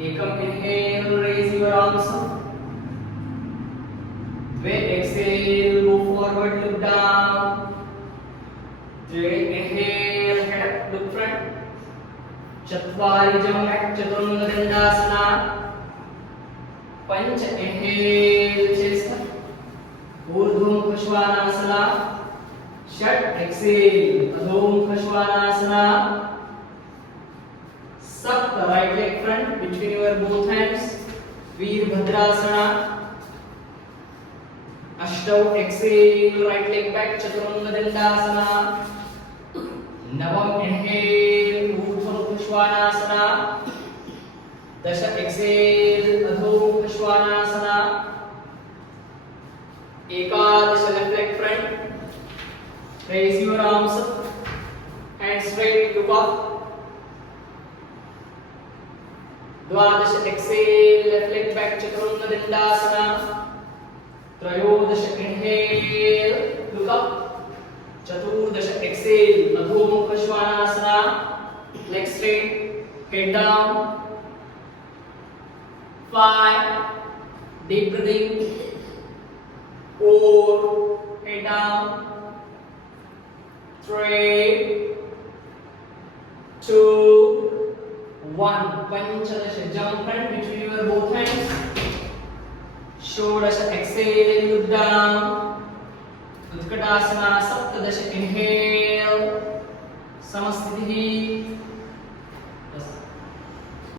Ekam inhale, raise your arms up. Dve exhale, go forward, look down. Three inhale, head up, look front. चत्वारि jump back, chaturanga dandasana. पंच inhale, chest up. ऊर्ध्वमुख श्वानासना. षट exhale, अधोमुख श्वानासना. सप्त right leg front between your both hands. Virabhadrasana. अष्टौ exhale, right leg back, chaturanga dandasana. नवम inhale, ऊर्ध्वमुख श्वानासना. दश exhale, अधोमुख श्वानासना. एकादश left leg front. Raise your arms up, hands straight, look up. द्वादश exhale, left leg back, chaturanga dandasana. त्रयोदश inhale, look up. चतुर्दश exhale, अधोमुख श्वानासना. Leg straight, head down. 5, deep breathing. 4, head down. 3, 2, 1. पंचदश jump front between your both hands. षोडश exhale, look down. उत्कटासना. सप्तदश inhale, समस्थितिः.